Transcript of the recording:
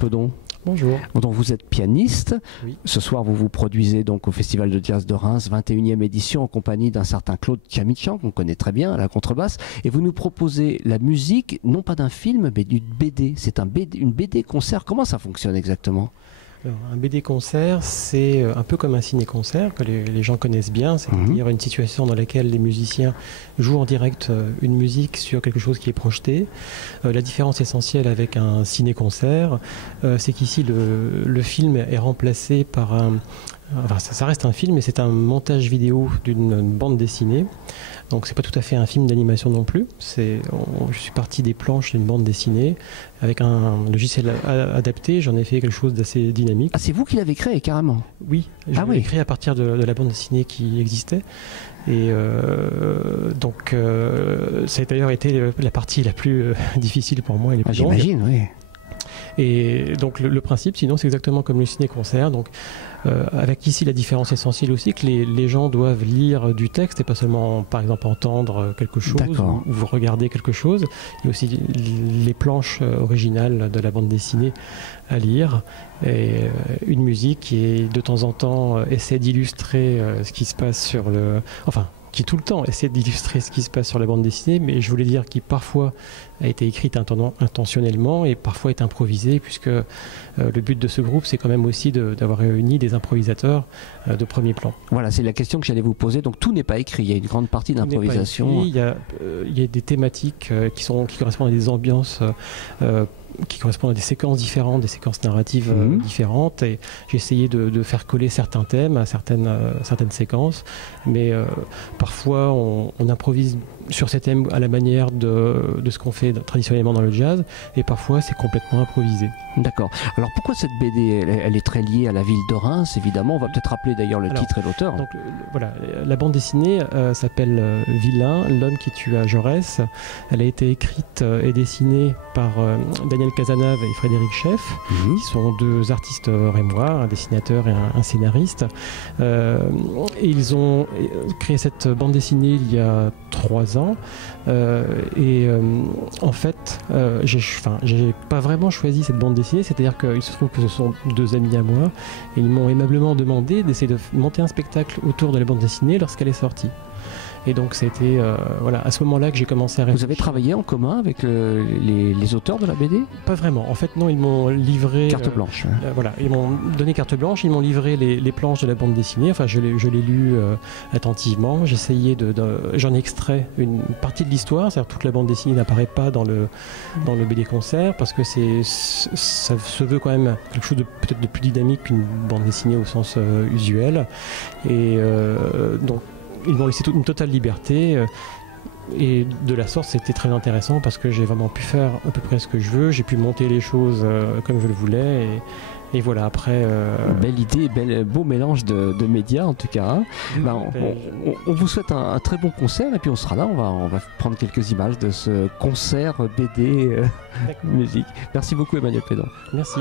Pedon. Bonjour. Donc vous êtes pianiste. Oui. Ce soir, vous vous produisez donc au Festival de Jazz de Reims, 21e édition, en compagnie d'un certain Claude Kamichan, qu'on connaît très bien, à la contrebasse. Et vous nous proposez la musique, non pas d'un film, mais d'une BD. C'est une BD concert. Comment ça fonctionne exactement ? Alors, un BD concert, c'est un peu comme un ciné-concert que les gens connaissent bien, c'est-à-dire une situation dans laquelle les musiciens jouent en direct une musique sur quelque chose qui est projeté. La différence essentielle avec un ciné-concert, c'est qu'ici le film est remplacé par enfin, ça reste un film, mais c'est un montage vidéo d'une bande dessinée. Donc c'est pas tout à fait un film d'animation non plus. Je suis parti des planches d'une bande dessinée avec un logiciel adapté. J'en ai fait quelque chose d'assez dynamique. Ah, c'est vous qui l'avez créé carrément? Oui, je l'ai créé à partir de la bande dessinée qui existait. Et donc ça a d'ailleurs été la partie la plus difficile pour moi et la plus longue. J'imagine, oui. Et donc le principe, sinon, c'est exactement comme le ciné-concert. Donc, avec ici la différence essentielle aussi, que les gens doivent lire du texte et pas seulement, par exemple, entendre quelque chose ou regarder quelque chose. Il y a aussi les planches originales de la bande dessinée à lire et une musique qui, de temps en temps, essaie d'illustrer ce qui se passe sur qui tout le temps essaie d'illustrer ce qui se passe sur la bande dessinée, mais je voulais dire qui parfois a été écrite intentionnellement et parfois est improvisée, puisque le but de ce groupe, c'est quand même aussi d'avoir réuni des improvisateurs de premier plan. Voilà, c'est la question que j'allais vous poser. Donc tout n'est pas écrit, il y a une grande partie d'improvisation. Il y a des thématiques qui correspondent à des ambiances, qui correspondent à des séquences différentes, des séquences narratives différentes, et j'ai essayé de faire coller certains thèmes à certaines séquences, mais parfois on improvise sur ces thèmes à la manière de ce qu'on fait traditionnellement dans le jazz, et parfois c'est complètement improvisé. D'accord. Alors pourquoi cette BD, elle est très liée à la ville de Reims, évidemment. On va peut-être rappeler d'ailleurs le titre et l'auteur. Donc voilà, la bande dessinée s'appelle Vilain, l'homme qui tua Jaurès. Elle a été écrite et dessinée par Daniel Cazenave et Frédéric Scheff, qui sont deux artistes rémois, un dessinateur et un scénariste. Et ils ont créé cette bande dessinée il y a 3 ans. En fait, j'ai pas vraiment choisi cette bande dessinée, c'est-à-dire qu'il se trouve que ce sont 2 amis à moi, et ils m'ont aimablement demandé d'essayer de monter un spectacle autour de la bande dessinée lorsqu'elle est sortie. Et donc c'était à ce moment-là que j'ai commencé à réfléchir. Vous avez travaillé en commun avec les auteurs de la BD ? Pas vraiment. En fait, non, ils m'ont livré... Carte blanche. Ils m'ont donné carte blanche, ils m'ont livré les planches de la bande dessinée. Enfin, je l'ai lu attentivement. J'en ai extrait une partie de l'histoire. C'est-à-dire toute la bande dessinée n'apparaît pas dans le BD concert, parce que ça se veut quand même quelque chose de peut-être de plus dynamique qu'une bande dessinée au sens usuel. Et donc, ils m'ont laissé une totale liberté, et de la sorte c'était très intéressant parce que j'ai vraiment pu faire à peu près ce que je veux, j'ai pu monter les choses comme je le voulais, et voilà, après... Belle idée, beau mélange de médias en tout cas. On vous souhaite un très bon concert, et puis on sera là, on va prendre quelques images de ce concert BD musique. Merci beaucoup Emmanuel Pedon. Merci.